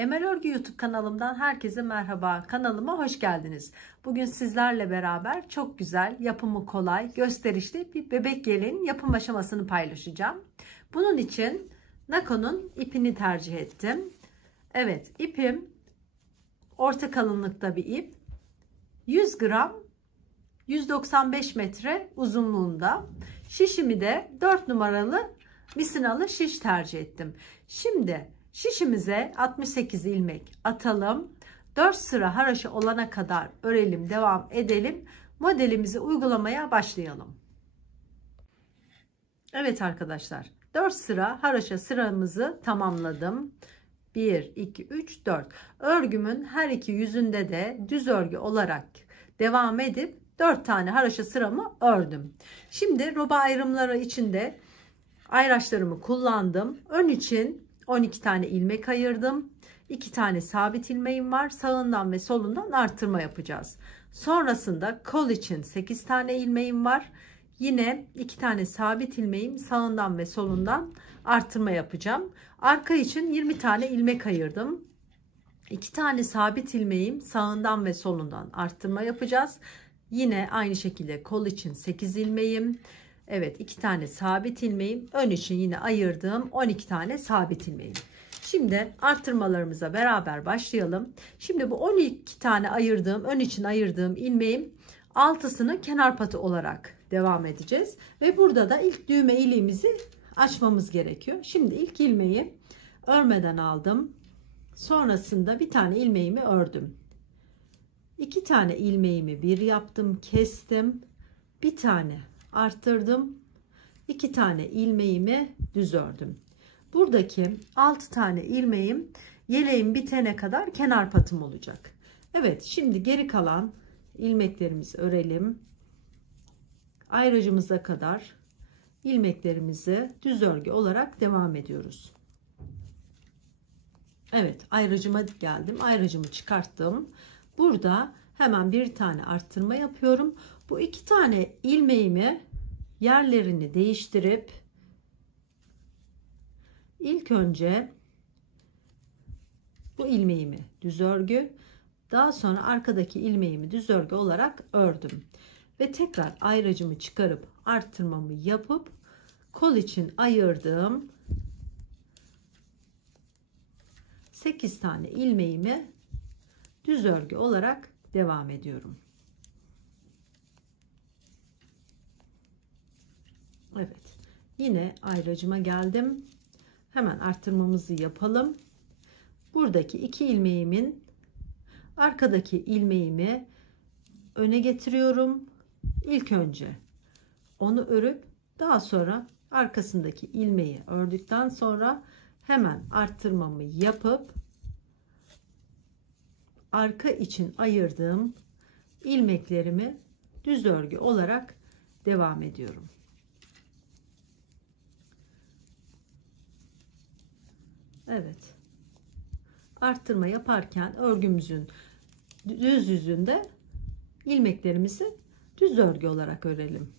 Emel Örgü YouTube kanalımdan herkese merhaba. Kanalıma hoş geldiniz. Bugün sizlerle beraber çok güzel, yapımı kolay, gösterişli bir bebek yeleğinin yapım aşamasını paylaşacağım. Bunun için Nakon'un ipini tercih ettim. Evet, ipim orta kalınlıkta bir ip. 100 gram 195 metre uzunluğunda. Şişimi de 4 numaralı misinalı şiş tercih ettim. Şimdi şişimize 68 ilmek atalım. 4 sıra haroşa olana kadar örelim, devam edelim. Modelimizi uygulamaya başlayalım. Evet arkadaşlar, 4 sıra haroşa sıramızı tamamladım. 1 2 3 4. Örgümün her iki yüzünde de düz örgü olarak devam edip 4 tane haroşa sıramı ördüm. Şimdi roba ayrımları içinde ayraçlarımı kullandım. Ön için 12 tane ilmek ayırdım. 2 tane sabit ilmeğim var. Sağından ve solundan artırma yapacağız. Sonrasında kol için 8 tane ilmeğim var. Yine 2 tane sabit ilmeğim, sağından ve solundan artırma yapacağım. Arka için 20 tane ilmek ayırdım. 2 tane sabit ilmeğim, sağından ve solundan artırma yapacağız. Yine aynı şekilde kol için 8 ilmeğim. Evet, 2 tane sabit ilmeğim, ön için yine ayırdığım 12 tane sabit ilmeğim. Şimdi artırmalarımıza beraber başlayalım. Şimdi bu 12 tane ayırdığım, ön için ayırdığım ilmeğim 6'sını kenar patı olarak devam edeceğiz. Ve burada da ilk düğme iliğimizi açmamız gerekiyor. Şimdi ilk ilmeği örmeden aldım. Sonrasında bir tane ilmeğimi ördüm. 2 tane ilmeğimi bir yaptım, kestim. Bir tane arttırdım. 2 tane ilmeğimi düz ördüm. Buradaki 6 tane ilmeğim yeleğim bitene kadar kenar patım olacak. Evet, şimdi geri kalan ilmeklerimizi örelim. Ayracımıza kadar ilmeklerimizi düz örgü olarak devam ediyoruz. Evet, ayracıma geldim. Ayracımı çıkarttım. Burada hemen bir tane arttırma yapıyorum. Bu 2 tane ilmeğimi yerlerini değiştirip ilk önce bu ilmeğimi düz örgü, daha sonra arkadaki ilmeğimi düz örgü olarak ördüm ve tekrar ayracımı çıkarıp arttırmamı yapıp kol için ayırdığım 8 tane ilmeğimi düz örgü olarak devam ediyorum. Evet, yine ayracıma geldim. Hemen arttırmamızı yapalım. Buradaki 2 ilmeğimin arkadaki ilmeğimi öne getiriyorum. İlk önce onu örüp daha sonra arkasındaki ilmeği ördükten sonra hemen arttırmamı yapıp arka için ayırdığım ilmeklerimi düz örgü olarak devam ediyorum. Evet, arttırma yaparken örgümüzün düz yüzünde ilmeklerimizi düz örgü olarak örelim.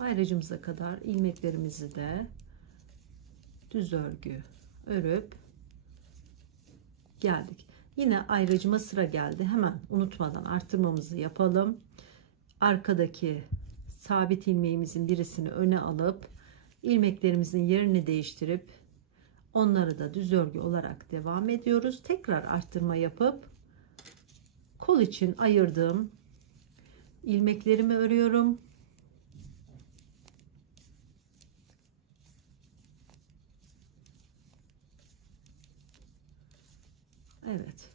Ayracımıza kadar ilmeklerimizi de düz örgü örüp geldik. Yine ayracıma sıra geldi. Hemen unutmadan artırmamızı yapalım. Arkadaki sabit ilmeğimizin birisini öne alıp ilmeklerimizin yerini değiştirip onları da düz örgü olarak devam ediyoruz. Tekrar arttırma yapıp kol için ayırdığım ilmeklerimi örüyorum. Evet,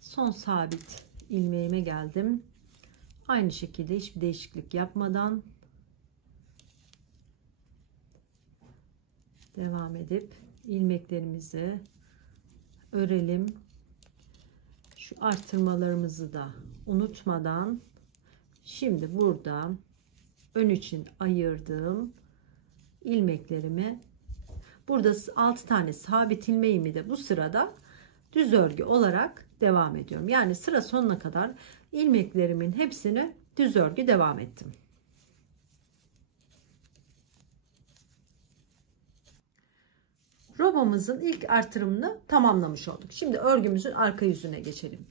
son sabit ilmeğime geldim. Aynı şekilde hiçbir değişiklik yapmadan devam edip ilmeklerimizi örelim. Şu artırmalarımızı da unutmadan şimdi burada ön için ayırdığım ilmeklerimi, burada 6 tane sabit ilmeğimi de bu sırada düz örgü olarak devam ediyorum. Yani sıra sonuna kadar ilmeklerimin hepsini düz örgü devam ettim. Robamızın ilk artırımını tamamlamış olduk. Şimdi örgümüzün arka yüzüne geçelim.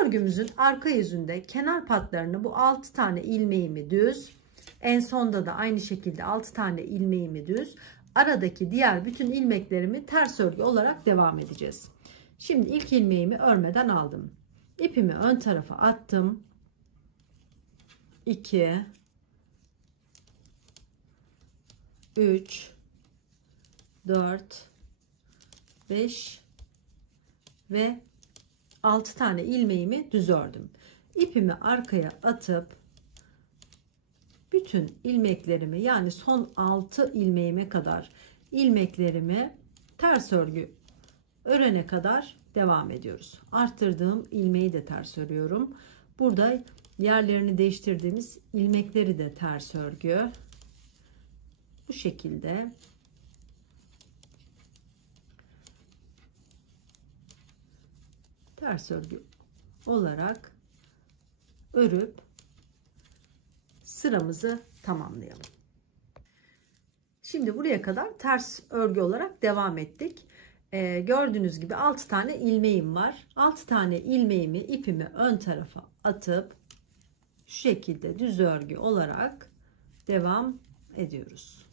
Örgümüzün arka yüzünde kenar patlarını, bu 6 tane ilmeğimi düz, en sonda da aynı şekilde 6 tane ilmeğimi düz, aradaki diğer bütün ilmeklerimi ters örgü olarak devam edeceğiz. Şimdi ilk ilmeğimi örmeden aldım. İpimi ön tarafa attım. 2 3 4 5 ve 6 tane ilmeğimi düz ördüm. İpimi arkaya atıp bütün ilmeklerimi, yani son 6 ilmeğime kadar ilmeklerimi ters örgü örene kadar devam ediyoruz. Arttırdığım ilmeği de ters örüyorum. Burada yerlerini değiştirdiğimiz ilmekleri de ters örgü. Bu şekilde ters örgü olarak örüp sıramızı tamamlayalım. Şimdi buraya kadar ters örgü olarak devam ettik. Gördüğünüz gibi 6 tane ilmeğim var. 6 tane ilmeğimi ipimi ön tarafa atıp şu şekilde düz örgü olarak devam ediyoruz.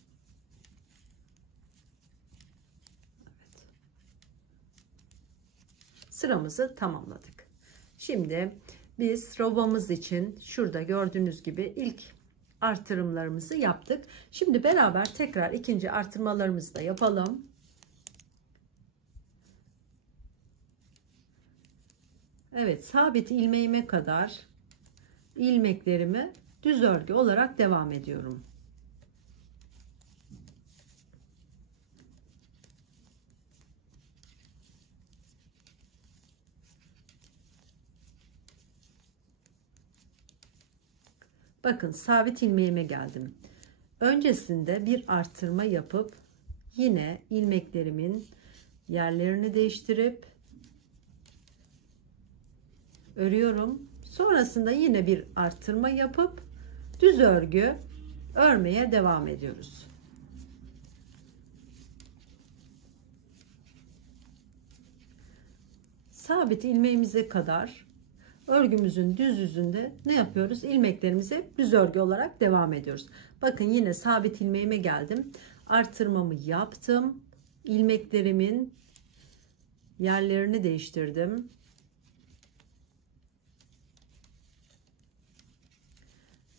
Evet. Sıramızı tamamladık. Şimdi biz robamız için şurada gördüğünüz gibi ilk artırımlarımızı yaptık. Şimdi beraber tekrar ikinci artırmalarımızı da yapalım. Evet, sabit ilmeğime kadar ilmeklerimi düz örgü olarak devam ediyorum. Bakın, sabit ilmeğime geldim. Öncesinde bir artırma yapıp yine ilmeklerimin yerlerini değiştirip örüyorum. Sonrasında yine bir artırma yapıp düz örgü örmeye devam ediyoruz. Sabit ilmeğimize kadar örgümüzün düz yüzünde ne yapıyoruz? İlmeklerimize düz örgü olarak devam ediyoruz. Bakın, yine sabit ilmeğime geldim. Artırmamı yaptım. İlmeklerimin yerlerini değiştirdim.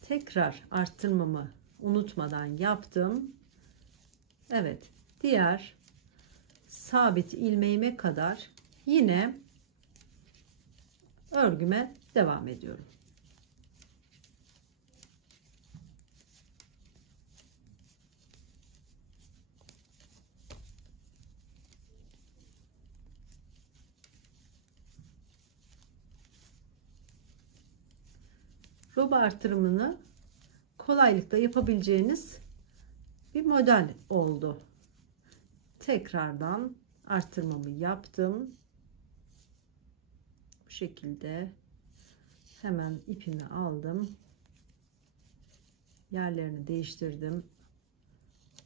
Tekrar arttırmamı unutmadan yaptım. Evet, diğer sabit ilmeğime kadar yine örgüme devam ediyorum. Roba artırımını kolaylıkla yapabileceğiniz bir model oldu. Tekrardan artırmamı yaptım. Bu şekilde hemen ipimi aldım. Yerlerini değiştirdim.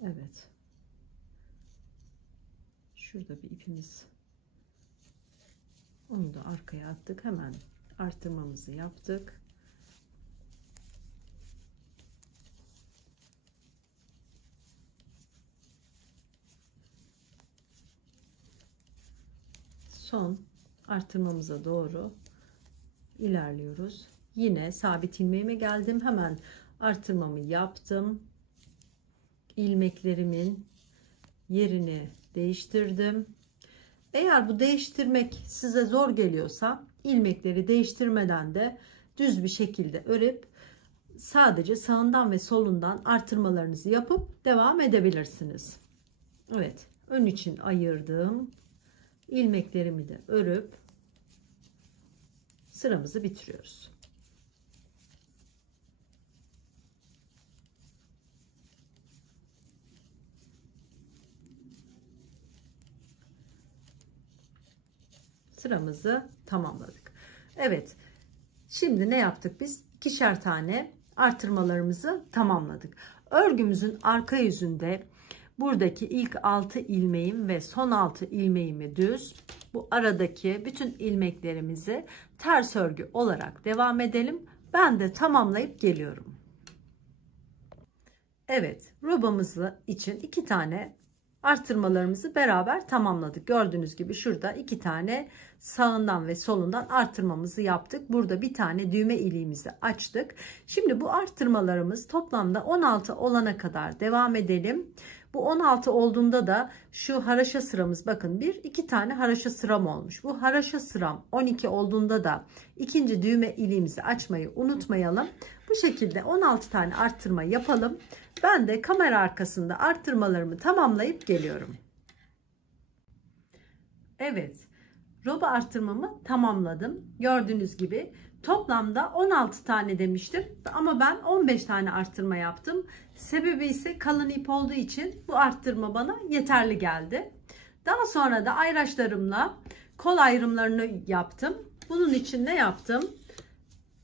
Evet. Şurada bir ipimiz. Onu da arkaya attık. Hemen artırmamızı yaptık. Son artırmamıza doğru ilerliyoruz. Yine sabit ilmeğime geldim. Hemen artırmamı yaptım. İlmeklerimin yerini değiştirdim. Eğer bu değiştirmek size zor geliyorsa ilmekleri değiştirmeden de düz bir şekilde örüp sadece sağından ve solundan artırmalarınızı yapıp devam edebilirsiniz. Evet, ön için ayırdığım ilmeklerimi de örüp sıramızı bitiriyoruz. Sıramızı tamamladık. Evet, şimdi ne yaptık biz? ikişer tane artırmalarımızı tamamladık. Örgümüzün arka yüzünde buradaki ilk 6 ilmeğim ve son 6 ilmeğimi düz, bu aradaki bütün ilmeklerimizi ters örgü olarak devam edelim. Ben de tamamlayıp geliyorum. Evet, robamızı için 2 tane artırmalarımızı beraber tamamladık. Gördüğünüz gibi şurada 2 tane sağından ve solundan artırmamızı yaptık. Burada bir tane düğme iliğimizi açtık. Şimdi bu artırmalarımız toplamda 16 olana kadar devam edelim. Bu 16 olduğunda da şu haraşa sıramız, bakın 2 tane haraşa sıram olmuş. Bu haraşa sıram 12 olduğunda da ikinci düğme iliğimizi açmayı unutmayalım. Bu şekilde 16 tane arttırma yapalım. Ben de kamera arkasında arttırmalarımı tamamlayıp geliyorum. Evet, roba arttırmamı tamamladım. Gördüğünüz gibi toplamda 16 tane demiştim ama ben 15 tane arttırma yaptım. Sebebi ise kalın ip olduğu için bu arttırma bana yeterli geldi. Daha sonra da ayraçlarımla kol ayrımlarını yaptım. Bunun için ne yaptım?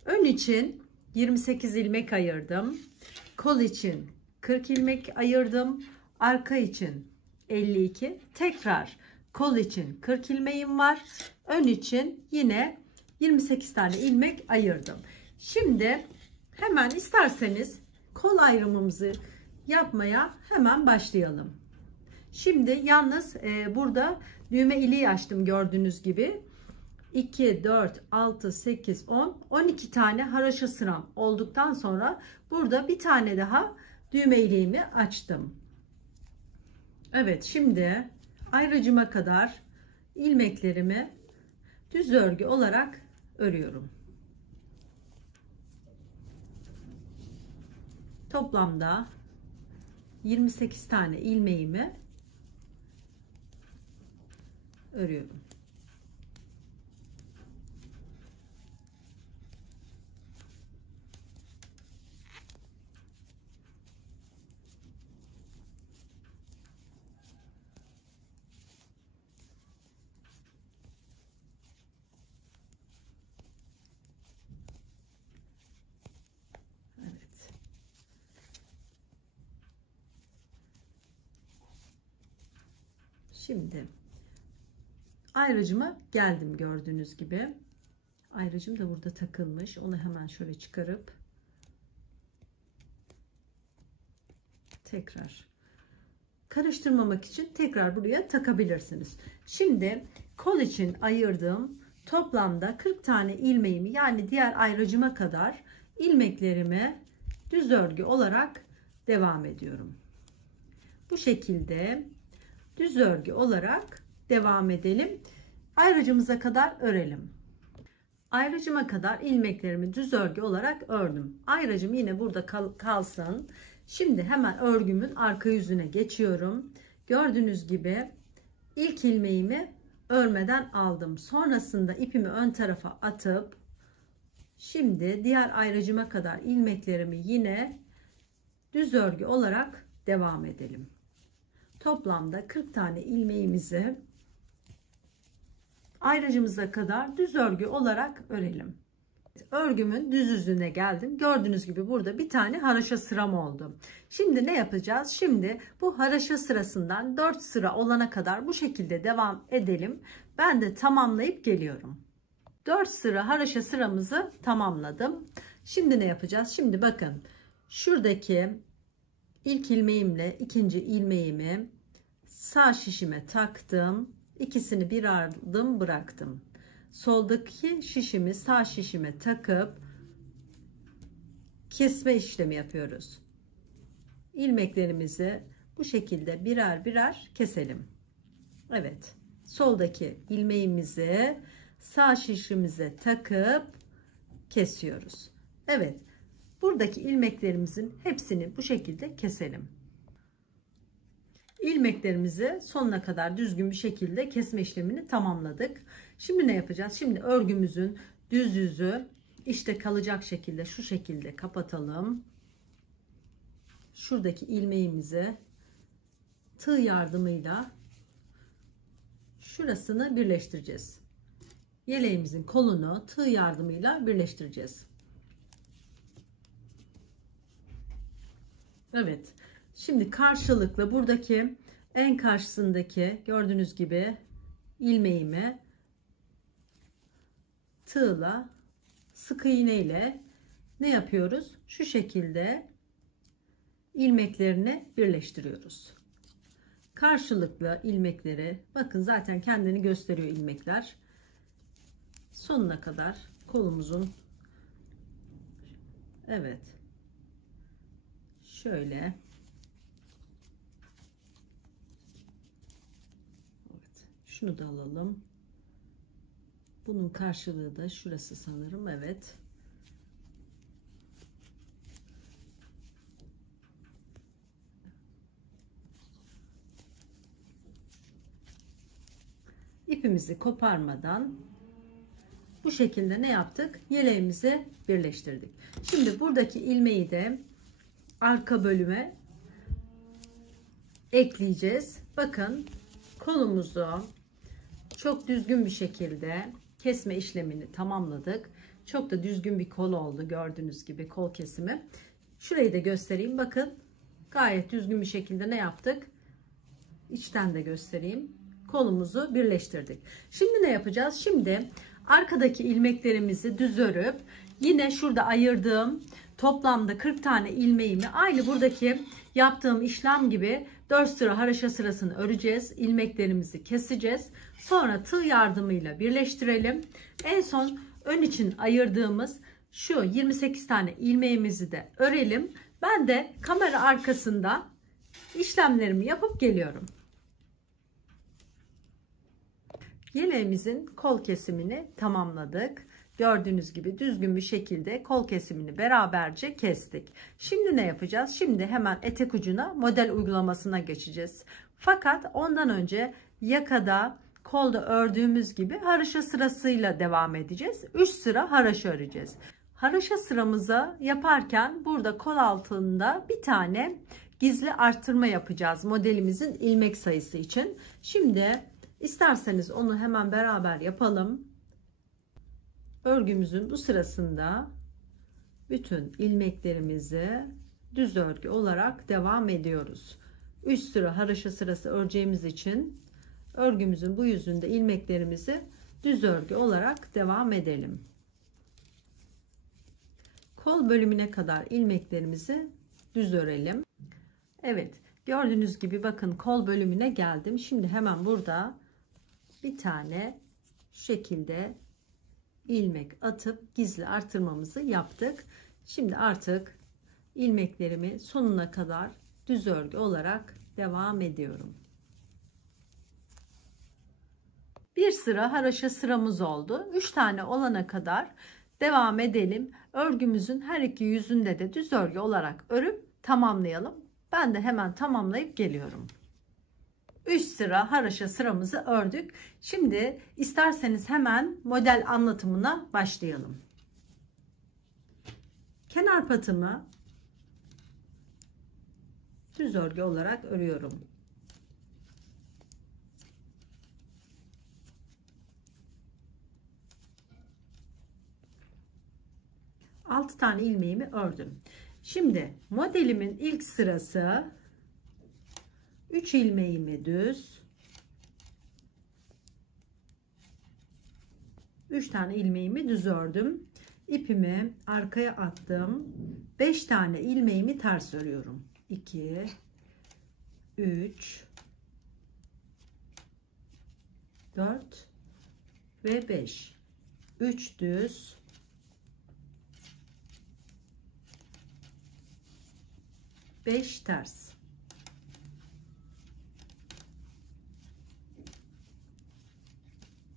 Ön için 28 ilmek ayırdım. Kol için 40 ilmek ayırdım. Arka için 52. Tekrar kol için 40 ilmeğim var. Ön için yine 28 tane ilmek ayırdım. Şimdi hemen isterseniz kol ayrımımızı yapmaya hemen başlayalım. Şimdi yalnız burada düğme iliği açtım gördüğünüz gibi. 2, 4, 6, 8, 10, 12 tane haraşo sıram olduktan sonra burada bir tane daha düğme iliğimi açtım. Evet, şimdi ayracıma kadar ilmeklerimi düz örgü olarak örüyorum. Toplamda 28 tane ilmeğimi örüyorum. Şimdi ayracıma geldim gördüğünüz gibi. Ayracım da burada takılmış. Onu hemen şöyle çıkarıp tekrar karıştırmamak için tekrar buraya takabilirsiniz. Şimdi kol için ayırdığım toplamda 40 tane ilmeğimi, yani diğer ayracıma kadar ilmeklerimi düz örgü olarak devam ediyorum. Bu şekilde düz örgü olarak devam edelim. Ayracımıza kadar örelim. Ayracıma kadar ilmeklerimi düz örgü olarak ördüm. Ayracım yine burada kalsın. Şimdi hemen örgümün arka yüzüne geçiyorum. Gördüğünüz gibi ilk ilmeğimi örmeden aldım. Sonrasında ipimi ön tarafa atıp şimdi diğer ayracıma kadar ilmeklerimi yine düz örgü olarak devam edelim. Toplamda 40 tane ilmeğimizi ayracımıza kadar düz örgü olarak örelim. Örgümün düz yüzüne geldim. Gördüğünüz gibi burada bir tane haraşo sıram oldu. Şimdi ne yapacağız? Şimdi bu haraşo sırasından 4 sıra olana kadar bu şekilde devam edelim. Ben de tamamlayıp geliyorum. 4 sıra haraşo sıramızı tamamladım. Şimdi ne yapacağız? Şimdi bakın, şuradaki ilk ilmeğimle ikinci ilmeğimi sağ şişime taktım. İkisini bir adım bıraktım. Soldaki şişimi sağ şişime takıp kesme işlemi yapıyoruz. İlmeklerimizi bu şekilde birer birer keselim. Evet, soldaki ilmeğimizi sağ şişimize takıp kesiyoruz. Evet, buradaki ilmeklerimizin hepsini bu şekilde keselim. İlmeklerimizi sonuna kadar düzgün bir şekilde kesme işlemini tamamladık. Şimdi ne yapacağız? Şimdi örgümüzün düz yüzü işte kalacak şekilde şu şekilde kapatalım. Şuradaki ilmeğimizi tığ yardımıyla şurasını birleştireceğiz. Yeleğimizin kolunu tığ yardımıyla birleştireceğiz. Evet. Şimdi karşılıklı buradaki en karşısındaki gördüğünüz gibi ilmeğimi tığla, sık iğne ile ne yapıyoruz? Şu şekilde ilmeklerini birleştiriyoruz. Karşılıklı ilmekleri, bakın zaten kendini gösteriyor ilmekler. Sonuna kadar kolumuzun, evet, şöyle, evet, şunu da alalım. Bunun karşılığı da şurası sanırım. Evet. İpimizi koparmadan bu şekilde ne yaptık? Yeleğimizi birleştirdik. Şimdi buradaki ilmeği de arka bölüme ekleyeceğiz. Bakın kolumuzu çok düzgün bir şekilde kesme işlemini tamamladık. Çok da düzgün bir kol oldu, gördüğünüz gibi kol kesimi. Şurayı da göstereyim. Bakın gayet düzgün bir şekilde ne yaptık? İçten de göstereyim. Kolumuzu birleştirdik. Şimdi ne yapacağız? Şimdi arkadaki ilmeklerimizi düz örüp yine şurada ayırdığım toplamda 40 tane ilmeğimi aynı buradaki yaptığım işlem gibi 4 sıra haraşo sırasını öreceğiz. İlmeklerimizi keseceğiz. Sonra tığ yardımıyla birleştirelim. En son ön için ayırdığımız şu 28 tane ilmeğimizi de örelim. Ben de kamera arkasında işlemlerimi yapıp geliyorum. Yeleğimizin kol kesimini tamamladık. Gördüğünüz gibi düzgün bir şekilde kol kesimini beraberce kestik. Şimdi ne yapacağız? Şimdi hemen etek ucuna model uygulamasına geçeceğiz. Fakat ondan önce yakada, kolda ördüğümüz gibi haraşo sırasıyla devam edeceğiz. 3 sıra haraşo öreceğiz. Haraşo sıramızı yaparken burada kol altında bir tane gizli arttırma yapacağız modelimizin ilmek sayısı için. Şimdi İsterseniz onu hemen beraber yapalım. Örgümüzün bu sırasında bütün ilmeklerimizi düz örgü olarak devam ediyoruz. 3 sıra haraşo sırası öreceğimiz için örgümüzün bu yüzünde ilmeklerimizi düz örgü olarak devam edelim. Kol bölümüne kadar ilmeklerimizi düz örelim. Evet, gördüğünüz gibi bakın kol bölümüne geldim. Şimdi hemen burada bir tane şu şekilde ilmek atıp gizli artırmamızı yaptık. Şimdi artık ilmeklerimi sonuna kadar düz örgü olarak devam ediyorum. Bir sıra haraşo sıramız oldu. 3 tane olana kadar devam edelim. Örgümüzün her iki yüzünde de düz örgü olarak örüp tamamlayalım. Ben de hemen tamamlayıp geliyorum. 3 sıra haraşo sıramızı ördük. Şimdi isterseniz hemen model anlatımına başlayalım. Kenar patımı düz örgü olarak örüyorum. Altı tane ilmeğimi ördüm. Şimdi modelimin ilk sırası 3 ilmeğimi düz, 3 tane ilmeğimi düz ördüm. İpimi arkaya attım. 5 tane ilmeğimi ters örüyorum. 2 3 4 ve 5. 3 düz, 5 ters.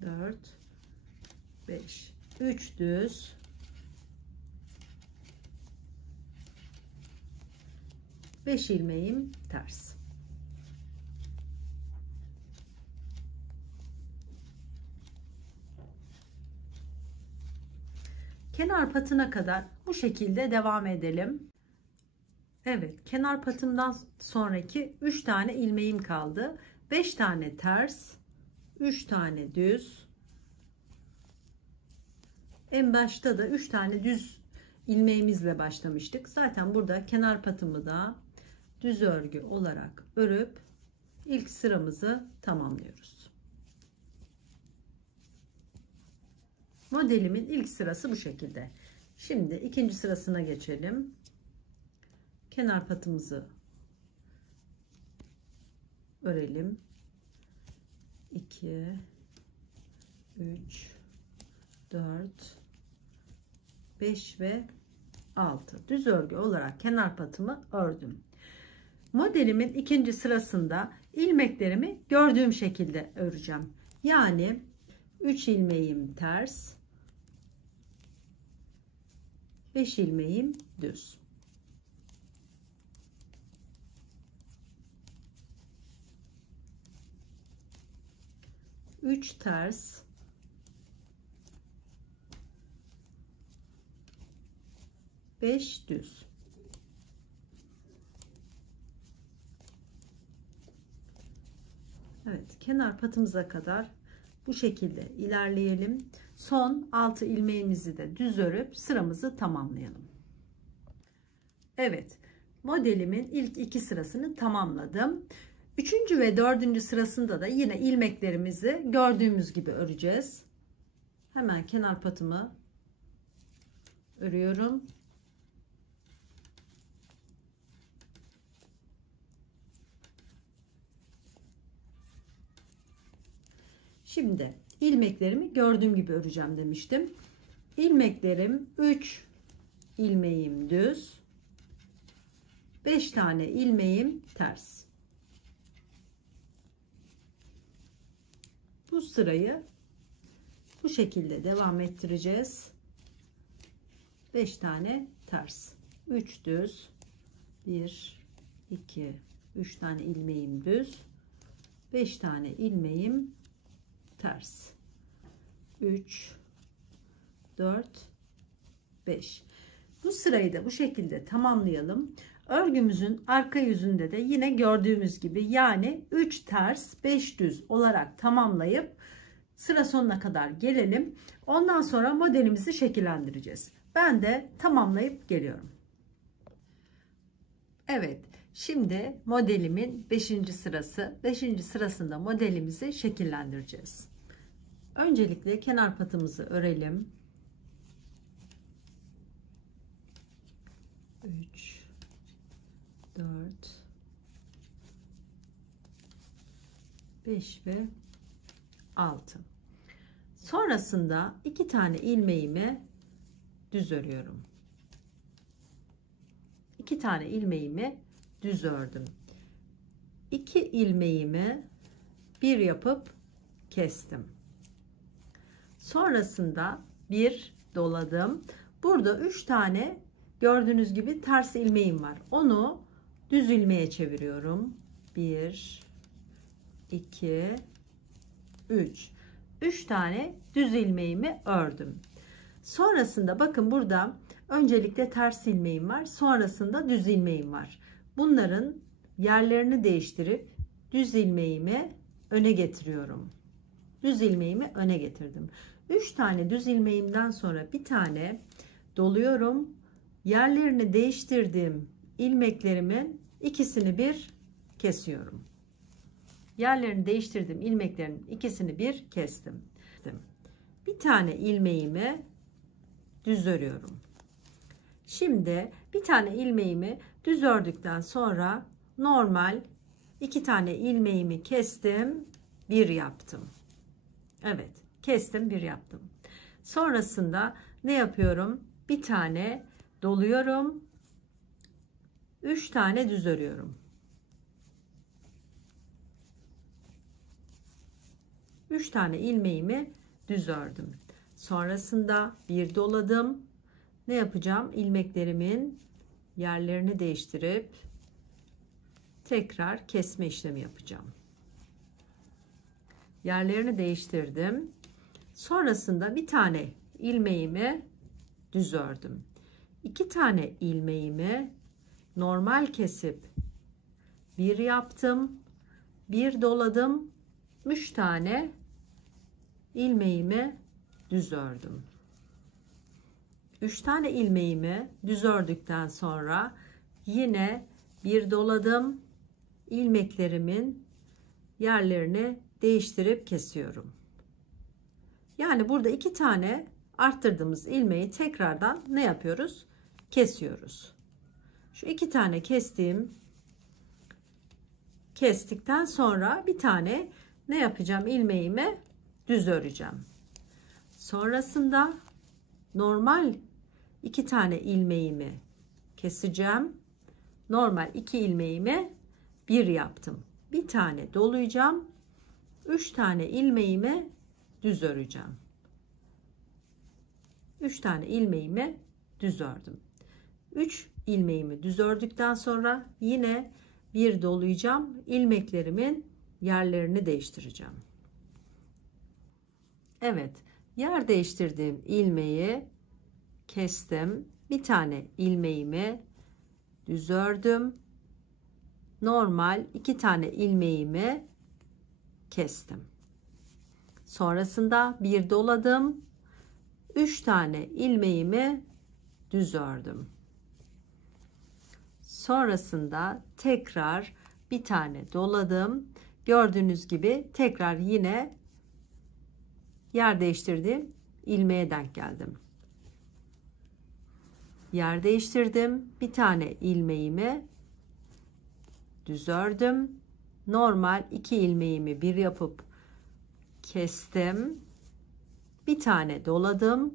4 5 3 düz, 5 ilmeğim ters. Kenar patına kadar bu şekilde devam edelim. Evet, kenar patımdan sonraki 3 tane ilmeğim kaldı. 5 tane ters, 3 tane düz. En başta da 3 tane düz ilmeğimizle başlamıştık. Zaten burada kenar patımı da düz örgü olarak örüp ilk sıramızı tamamlıyoruz. Modelimin ilk sırası bu şekilde. Şimdi ikinci sırasına geçelim. Kenar patımızı örelim. 2 3 4 5 ve 6 düz örgü olarak kenar patımı ördüm. Modelimin ikinci sırasında ilmeklerimi gördüğüm şekilde öreceğim. Yani 3 ilmeğim ters, 5 ilmeğim düz. Üç ters, 5 düz. Evet, kenar patımıza kadar bu şekilde ilerleyelim. Son 6 ilmeğimizi de düz örüp sıramızı tamamlayalım. Evet, modelimin ilk 2 sırasını tamamladım. 3. ve 4. sırasında da yine ilmeklerimizi gördüğümüz gibi öreceğiz. Hemen kenar patımı örüyorum. Şimdi ilmeklerimi gördüğüm gibi öreceğim demiştim. İlmeklerim 3 ilmeğim düz, 5 tane ilmeğim ters. Bu sırayı bu şekilde devam ettireceğiz. 5 tane ters, 3 düz, 1 2 3 tane ilmeğim düz, 5 tane ilmeğim ters, 3 4 5. Bu sırayı da bu şekilde tamamlayalım. Örgümüzün arka yüzünde de yine gördüğümüz gibi, yani 3 ters 5 düz olarak tamamlayıp sıra sonuna kadar gelelim. Ondan sonra modelimizi şekillendireceğiz. Ben de tamamlayıp geliyorum. Evet, şimdi modelimin 5. sırası. 5. sırasında modelimizi şekillendireceğiz. Öncelikle kenar patımızı örelim. 3 4 5 ve 6. Sonrasında 2 tane ilmeğimi düz örüyorum. 2 tane ilmeğimi düz ördüm. 2 ilmeğimi bir yapıp kestim. Sonrasında bir doladım. Burada 3 tane gördüğünüz gibi ters ilmeğim var. Onu düz ilmeğe çeviriyorum. 1 2 3. 3 tane düz ilmeğimi ördüm. Sonrasında bakın, burada öncelikle ters ilmeğim var. Sonrasında düz ilmeğim var. Bunların yerlerini değiştirip düz ilmeğimi öne getiriyorum. Düz ilmeğimi öne getirdim. 3 tane düz ilmeğimden sonra bir tane doluyorum. Yerlerini değiştirdiğim ilmeklerimin ikisini bir kesiyorum. Yerlerini değiştirdiğim ilmeklerin ikisini bir kestim. Bir tane ilmeğimi düz örüyorum. Şimdi bir tane ilmeğimi düz ördükten sonra normal 2 tane ilmeğimi kestim, bir yaptım. Evet, kestim, bir yaptım. Sonrasında ne yapıyorum? Bir tane doluyorum. 3 tane düz örüyorum. 3 tane ilmeğimi düz ördüm. Sonrasında bir doladım. Ne yapacağım? İlmeklerimin yerlerini değiştirip tekrar kesme işlemi yapacağım. Yerlerini değiştirdim. Sonrasında bir tane ilmeğimi düz ördüm. 2 tane ilmeğimi normal kesip bir yaptım. Bir doladım. 3 tane ilmeğimi düz ördüm. 3 tane ilmeğimi düz ördükten sonra yine bir doladım. İlmeklerimin yerlerini değiştirip kesiyorum. Yani burada 2 tane arttırdığımız ilmeği tekrardan ne yapıyoruz? Kesiyoruz. Şu 2 tane kestikten sonra bir tane ne yapacağım? İlmeğimi düz öreceğim. Sonrasında normal 2 tane ilmeğimi keseceğim. Normal 2 ilmeğimi bir yaptım. Bir tane dolayacağım. 3 tane ilmeğimi düz öreceğim. 3 tane ilmeğimi düz ördüm. 3 ilmeğimi düz ördükten sonra yine bir dolayacağım. İlmeklerimin yerlerini değiştireceğim. Evet, yer değiştirdiğim ilmeği kestim. Bir tane ilmeğimi düz ördüm. Normal 2 tane ilmeğimi kestim. Sonrasında bir doladım. 3 tane ilmeğimi düz ördüm. Sonrasında tekrar bir tane doladım. Gördüğünüz gibi tekrar yine yer değiştirdim. İlmeğe denk geldim. Yer değiştirdim. Bir tane ilmeğimi düz ördüm. Normal 2 ilmeğimi bir yapıp kestim. Bir tane doladım.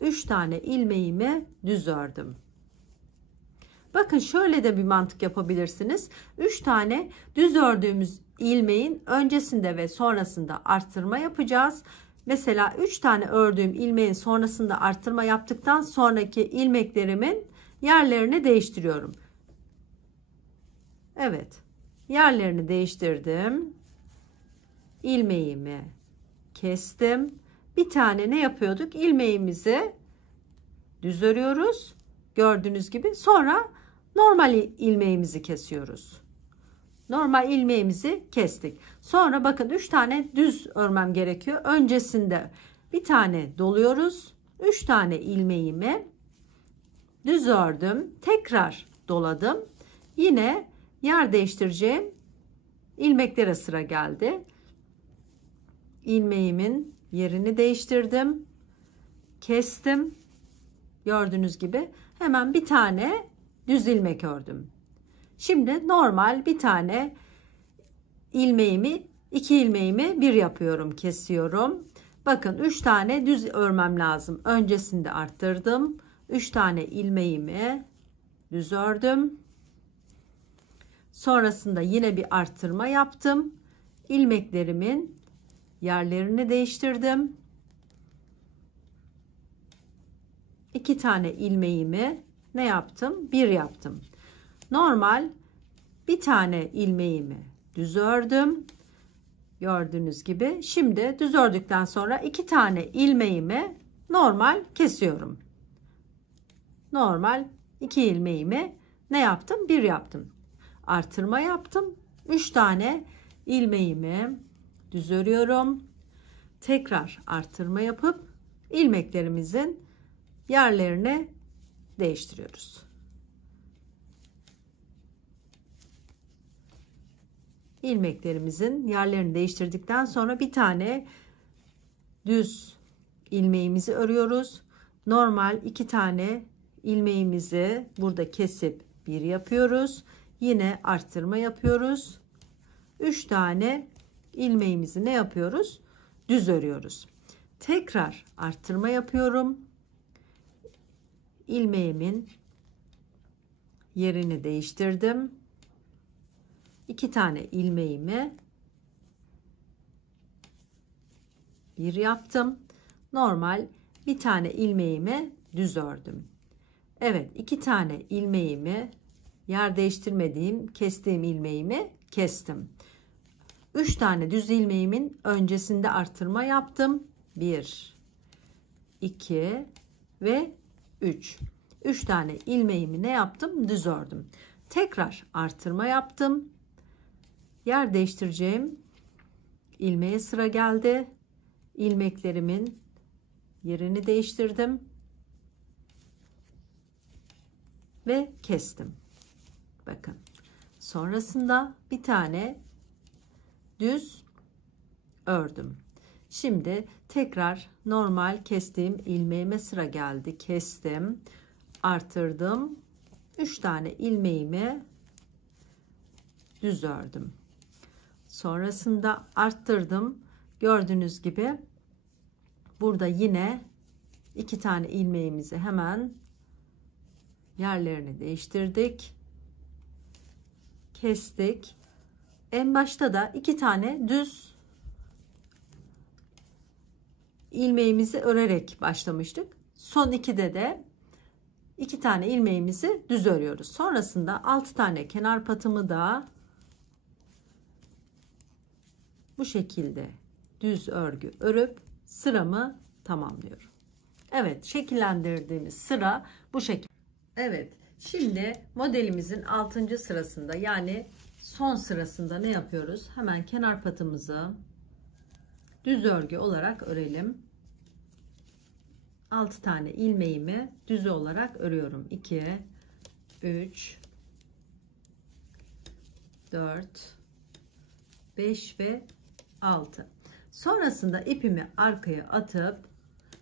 3 tane ilmeğimi düz ördüm. Bakın şöyle de bir mantık yapabilirsiniz. 3 tane düz ördüğümüz ilmeğin öncesinde ve sonrasında arttırma yapacağız. Mesela 3 tane ördüğüm ilmeğin sonrasında arttırma yaptıktan sonraki ilmeklerimin yerlerini değiştiriyorum. Evet. Yerlerini değiştirdim. İlmeğimi kestim. Bir tane ne yapıyorduk? İlmeğimizi düz örüyoruz. Gördüğünüz gibi. Sonra normal ilmeğimizi kesiyoruz. Normal ilmeğimizi kestik. Sonra bakın 3 tane düz örmem gerekiyor. Öncesinde bir tane doluyoruz. 3 tane ilmeğimi düz ördüm. Tekrar doladım. Yine yer değiştireceğim ilmeklere sıra geldi. İlmeğimin yerini değiştirdim. Kestim. Gördüğünüz gibi hemen bir tane düz ilmek ördüm. Şimdi normal bir tane ilmeğimi 2 ilmeğimi bir yapıyorum, kesiyorum. Bakın 3 tane düz örmem lazım. Öncesinde arttırdım. 3 tane ilmeğimi düz ördüm. Sonrasında yine bir arttırma yaptım. İlmeklerimin yerlerini değiştirdim. 2 tane ilmeğimi ne yaptım? Bir yaptım. Normal bir tane ilmeğimi düz ördüm. Gördüğünüz gibi. Şimdi düz ördükten sonra 2 tane ilmeğimi normal kesiyorum. Normal 2 ilmeğimi ne yaptım? Bir yaptım. Artırma yaptım. 3 tane ilmeğimi düz örüyorum. Tekrar artırma yapıp ilmeklerimizin yerlerini değiştiriyoruz. İlmeklerimizin yerlerini değiştirdikten sonra bir tane düz ilmeğimizi örüyoruz. Normal 2 tane ilmeğimizi burada kesip bir yapıyoruz. Yine arttırma yapıyoruz. 3 tane ilmeğimizi ne yapıyoruz? Düz örüyoruz. Tekrar arttırma yapıyorum. İlmeğimin yerini değiştirdim. 2 tane ilmeğimi bir yaptım. Normal bir tane ilmeğimi düz ördüm. Evet, 2 tane ilmeğimi yer değiştirmediğim, kestiğim ilmeğimi kestim. 3 tane düz ilmeğimin öncesinde artırma yaptım. 1 2 ve 3. 3 tane ilmeğimi ne yaptım? Düz ördüm. Tekrar artırma yaptım. Yer değiştireceğim ilmeğe sıra geldi. İlmeklerimin yerini değiştirdim ve kestim. Bakın Sonrasında bir tane düz ördüm. Şimdi tekrar normal kestiğim ilmeğime sıra geldi. Kestim, artırdım. 3 tane ilmeğimi düz ördüm. Sonrasında arttırdım. Gördüğünüz gibi burada yine 2 tane ilmeğimizi hemen yerlerini değiştirdik. Kestik. En başta da 2 tane düz ilmeğimizi örerek başlamıştık. Son 2'de de 2 tane ilmeğimizi düz örüyoruz. Sonrasında 6 tane kenar patımı da bu şekilde düz örgü örüp sıramı tamamlıyorum. Evet, şekillendirdiğimiz sıra bu şekilde. Evet, şimdi modelimizin 6. sırasında, yani son sırasında ne yapıyoruz? Hemen kenar patımızı düz örgü olarak örelim. 6 tane ilmeğimi düz olarak örüyorum. 2, 3, 4, 5 ve 6. Sonrasında ipimi arkaya atıp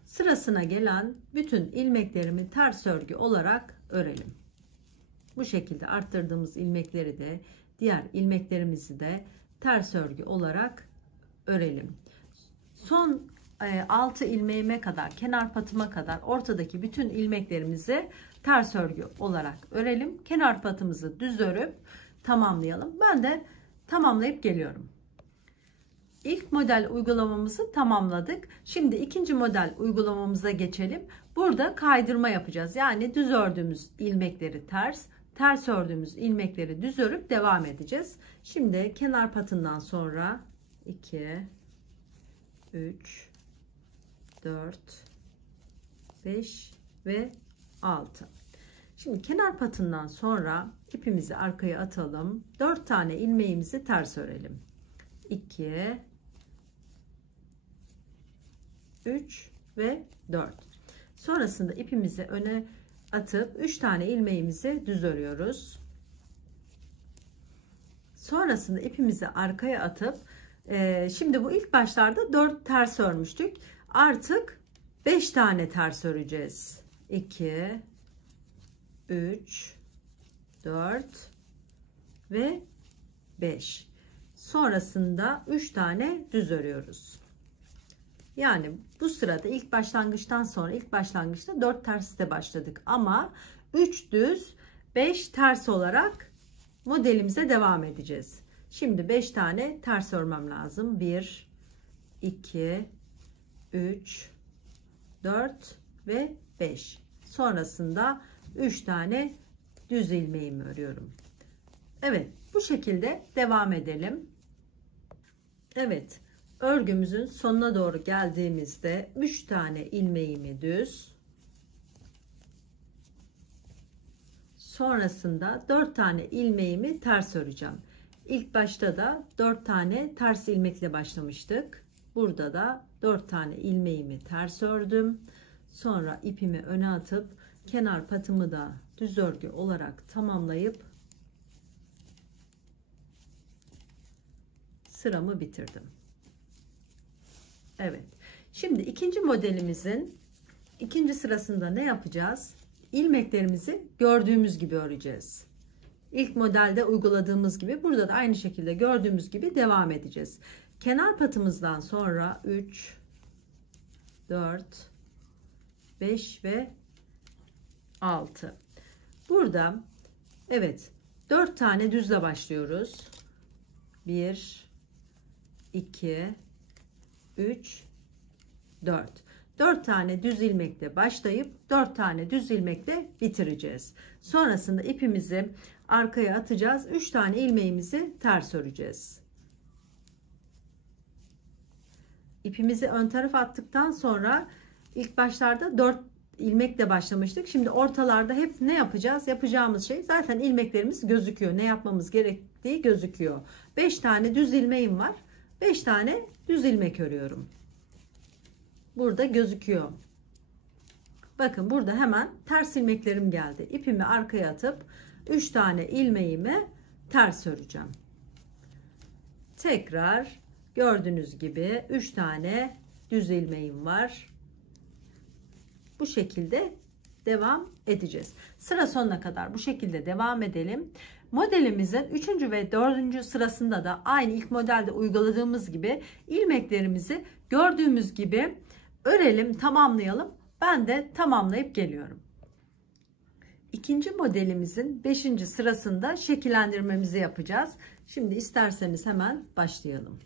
sırasına gelen bütün ilmeklerimi ters örgü olarak örelim. Bu şekilde arttırdığımız ilmekleri de, diğer ilmeklerimizi de ters örgü olarak örelim. Son 6 ilmeğime kadar, kenar patıma kadar ortadaki bütün ilmeklerimizi ters örgü olarak örelim. Kenar patımızı düz örüp tamamlayalım. Ben de tamamlayıp geliyorum. İlk model uygulamamızı tamamladık. Şimdi ikinci model uygulamamıza geçelim. Burada kaydırma yapacağız. Yani düz ördüğümüz ilmekleri ters, ters ördüğümüz ilmekleri düz örüp devam edeceğiz. Şimdi kenar patından sonra 2, 3, 4, 5 ve 6. Şimdi kenar patından sonra ipimizi arkaya atalım. 4 tane ilmeğimizi ters örelim. 2, 3 ve 4. Sonrasında ipimizi öne atıp 3 tane ilmeğimizi düz örüyoruz. Sonrasında ipimizi arkaya atıp şimdi bu ilk başlarda 4 ters örmüştük. Artık 5 tane ters öreceğiz. 2, 3, 4 ve 5. Sonrasında 3 tane düz örüyoruz. Yani bu sırada ilk başlangıçtan sonra, ilk başlangıçta 4 tersle başladık ama 3 düz 5 ters olarak modelimize devam edeceğiz. Şimdi 5 tane ters örmem lazım. 1, 2, 3, 4 ve 5. Sonrasında 3 tane düz ilmeğimi örüyorum. Evet, bu şekilde devam edelim. Evet, örgümüzün sonuna doğru geldiğimizde 3 tane ilmeğimi düz, sonrasında 4 tane ilmeğimi ters öreceğim. İlk başta da 4 tane ters ilmekle başlamıştık. Burada da 4 tane ilmeğimi ters ördüm. Sonra ipimi öne atıp kenar patımı da düz örgü olarak tamamlayıp sıramı bitirdim. Evet. Şimdi ikinci modelimizin ikinci sırasında ne yapacağız? İlmeklerimizi gördüğümüz gibi öreceğiz. İlk modelde uyguladığımız gibi burada da aynı şekilde gördüğümüz gibi devam edeceğiz. Kenar patımızdan sonra 3, 4, 5 ve 6. Burada evet 4 tane düzle başlıyoruz. 1, 2, 3, 4. 4 tane düz ilmekle başlayıp 4 tane düz ilmekle bitireceğiz. Sonrasında ipimizi arkaya atacağız. 3 tane ilmeğimizi ters öreceğiz. İpimizi ön tarafa attıktan sonra ilk başlarda 4 ilmekle başlamıştık. Şimdi ortalarda hep ne yapacağız? Yapacağımız şey zaten ilmeklerimiz gözüküyor. Ne yapmamız gerektiği gözüküyor. 5 tane düz ilmeğim var. 5 tane düz ilmek örüyorum. Burada gözüküyor. Bakın burada hemen ters ilmeklerim geldi. İpimi arkaya atıp 3 tane ilmeğimi ters öreceğim. Tekrar gördüğünüz gibi 3 tane düz ilmeğim var. Bu şekilde devam edeceğiz. Sıra sonuna kadar bu şekilde devam edelim. Modelimizin 3. ve 4. sırasında da aynı ilk modelde uyguladığımız gibi ilmeklerimizi gördüğümüz gibi örelim, tamamlayalım. Ben de tamamlayıp geliyorum. İkinci modelimizin 5. sırasında şekillendirmemizi yapacağız. Şimdi isterseniz hemen başlayalım.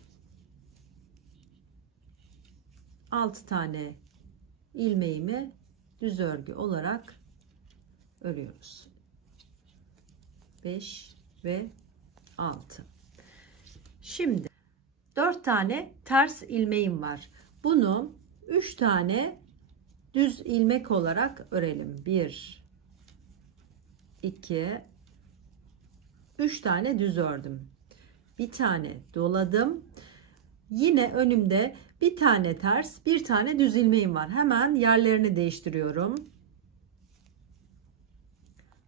6 tane ilmeğimi düz örgü olarak örüyoruz. 5 ve 6. Şimdi 4 tane ters ilmeğim var. Bunu 3 tane düz ilmek olarak örelim. 1 2 3 tane düz ördüm. Bir tane doladım. Yine önümde bir tane ters, bir tane düz ilmeğim var. Hemen yerlerini değiştiriyorum.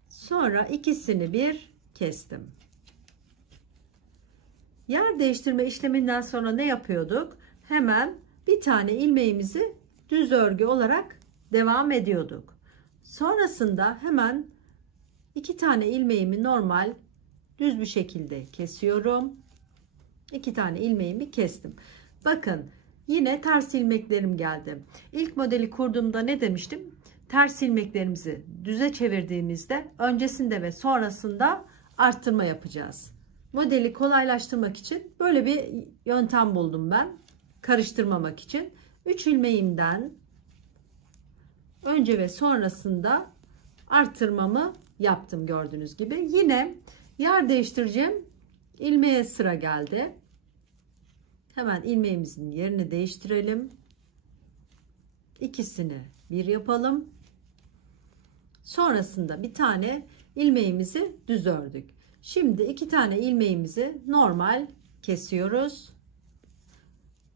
Sonra ikisini bir kestim. Yer değiştirme işleminden sonra ne yapıyorduk? Hemen bir tane ilmeğimizi düz örgü olarak devam ediyorduk. Sonrasında hemen 2 tane ilmeğimi normal düz bir şekilde kesiyorum. 2 tane ilmeğimi kestim. Bakın yine ters ilmeklerim geldi. İlk modeli kurduğumda ne demiştim? Ters ilmeklerimizi düze çevirdiğimizde öncesinde ve sonrasında arttırma yapacağız. Modeli kolaylaştırmak için böyle bir yöntem buldum ben. Karıştırmamak için. 3 ilmeğimden önce ve sonrasında arttırmamı yaptım gördüğünüz gibi. Yine yer değiştireceğim ilmeğe sıra geldi. Hemen ilmeğimizin yerini değiştirelim. İkisini bir yapalım. Sonrasında bir tane ilmeğimizi düz ördük. Şimdi 2 tane ilmeğimizi normal kesiyoruz.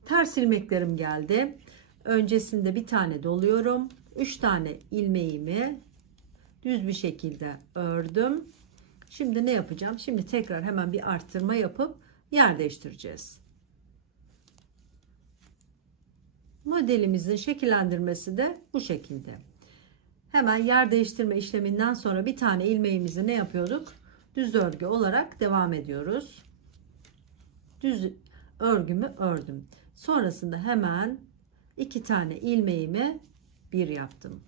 Ters ilmeklerim geldi. Öncesinde bir tane doluyorum. 3 tane ilmeğimi düz bir şekilde ördüm. Şimdi ne yapacağım? Şimdi tekrar hemen bir arttırma yapıp yer değiştireceğiz. Modelimizin şekillendirmesi de bu şekilde. Hemen yer değiştirme işleminden sonra bir tane ilmeğimizi ne yapıyorduk? Düz örgü olarak devam ediyoruz. Düz örgümü ördüm. Sonrasında hemen 2 tane ilmeğimi bir yaptım.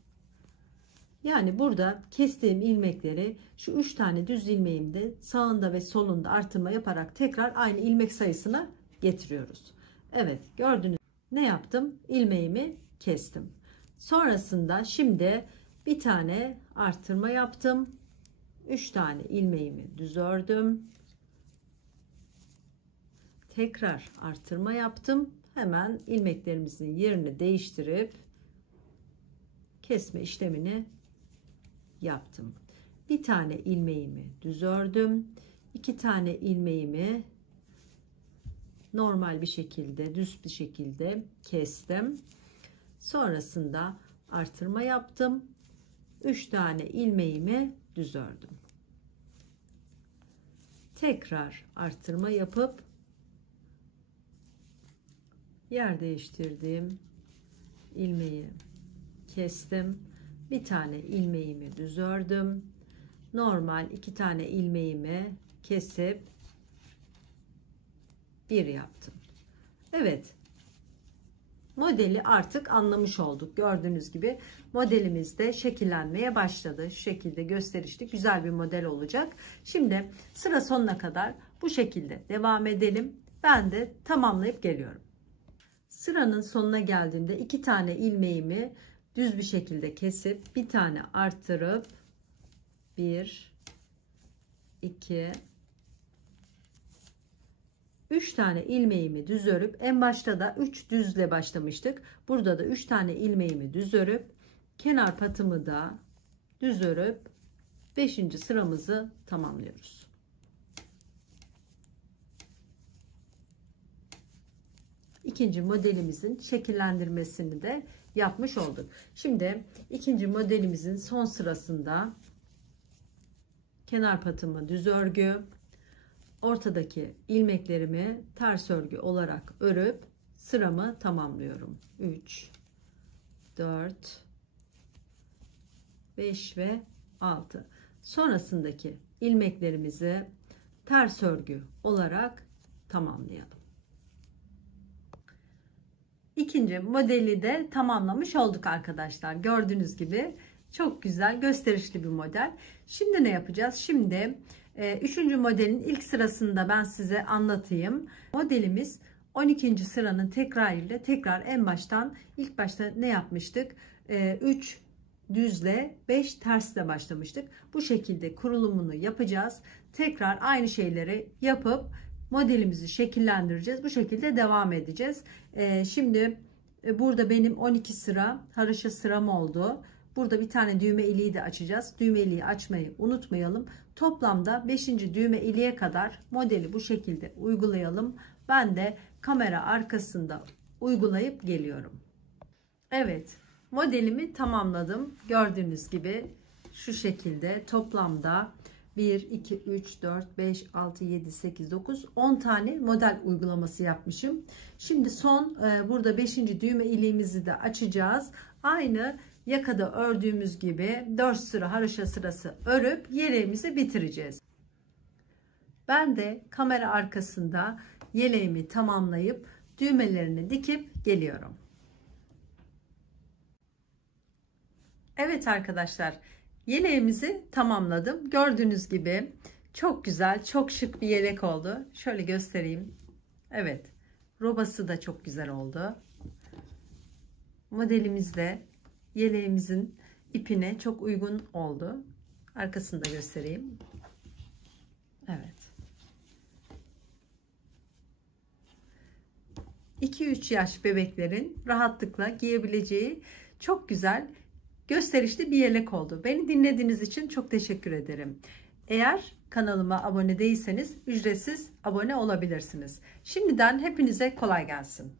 Yani burada kestiğim ilmekleri şu 3 tane düz ilmeğimde sağında ve solunda artırma yaparak tekrar aynı ilmek sayısına getiriyoruz. Evet, gördünüz. Ne yaptım? İlmeğimi kestim. Sonrasında şimdi bir tane artırma yaptım. 3 tane ilmeğimi düz ördüm. Tekrar artırma yaptım. Hemen ilmeklerimizin yerini değiştirip kesme işlemini yaptım. Bir tane ilmeğimi düz ördüm. 2 tane ilmeğimi normal bir şekilde, düz bir şekilde kestim. Sonrasında artırma yaptım. 3 tane ilmeğimi düz ördüm. Tekrar artırma yapıp yer değiştirdim. İlmeği kestim. Bir tane ilmeğimi düz ördüm. Normal 2 tane ilmeğimi kesip bir yaptım. Evet. Modeli artık anlamış olduk. Gördüğünüz gibi modelimiz de şekillenmeye başladı. Şu şekilde gösterişli güzel bir model olacak. Şimdi sıra sonuna kadar bu şekilde devam edelim. Ben de tamamlayıp geliyorum. Sıranın sonuna geldiğimde 2 tane ilmeğimi düz bir şekilde kesip bir tane arttırıp 1 2 3 tane ilmeğimi düz örüp en başta da 3 düzle başlamıştık. Burada da 3 tane ilmeğimi düz örüp kenar patımı da düz örüp 5. sıramızı tamamlıyoruz. İkinci modelimizin şekillendirmesini de yapmış olduk. Şimdi ikinci modelimizin son sırasında kenar patımı düz örgü, ortadaki ilmeklerimi ters örgü olarak örüp sıramı tamamlıyorum. 3, 4, 5 ve 6. Sonrasındaki ilmeklerimizi ters örgü olarak tamamlayalım. İkinci modeli de tamamlamış olduk arkadaşlar. Gördüğünüz gibi çok güzel, gösterişli bir model. Şimdi ne yapacağız? Şimdi 3. modelin ilk sırasında ben size anlatayım. Modelimiz 12. sıranın tekrarıyla tekrar en baştan ilk başta ne yapmıştık? 3 düzle 5 tersle başlamıştık. Bu şekilde kurulumunu yapacağız. Tekrar aynı şeyleri yapıp modelimizi şekillendireceğiz. Bu şekilde devam edeceğiz. Şimdi burada benim 12 sıra haroşa sıram oldu. Burada bir tane düğme iliği de açacağız. Düğme iliği açmayı unutmayalım. Toplamda 5. düğme iliğe kadar modeli bu şekilde uygulayalım. Ben de kamera arkasında uygulayıp geliyorum. Evet, modelimi tamamladım. Gördüğünüz gibi şu şekilde toplamda 1, 2, 3, 4, 5, 6, 7, 8, 9, 10 tane model uygulaması yapmışım. Şimdi son burada 5. düğme iliğimizi de açacağız. Aynı yakada ördüğümüz gibi 4 sıra haroşa sırası örüp yeleğimizi bitireceğiz. Ben de kamera arkasında yeleğimi tamamlayıp düğmelerini dikip geliyorum. Evet arkadaşlar, yeleğimizi tamamladım. Gördüğünüz gibi çok güzel, çok şık bir yelek oldu. Şöyle göstereyim. Evet, robası da çok güzel oldu. Modelimiz de yeleğimizin ipine çok uygun oldu. Arkasını da göstereyim. Evet. 2-3 yaş bebeklerin rahatlıkla giyebileceği çok güzel, gösterişli bir yelek oldu. Beni dinlediğiniz için çok teşekkür ederim. Eğer kanalıma abone değilseniz ücretsiz abone olabilirsiniz. Şimdiden hepinize kolay gelsin.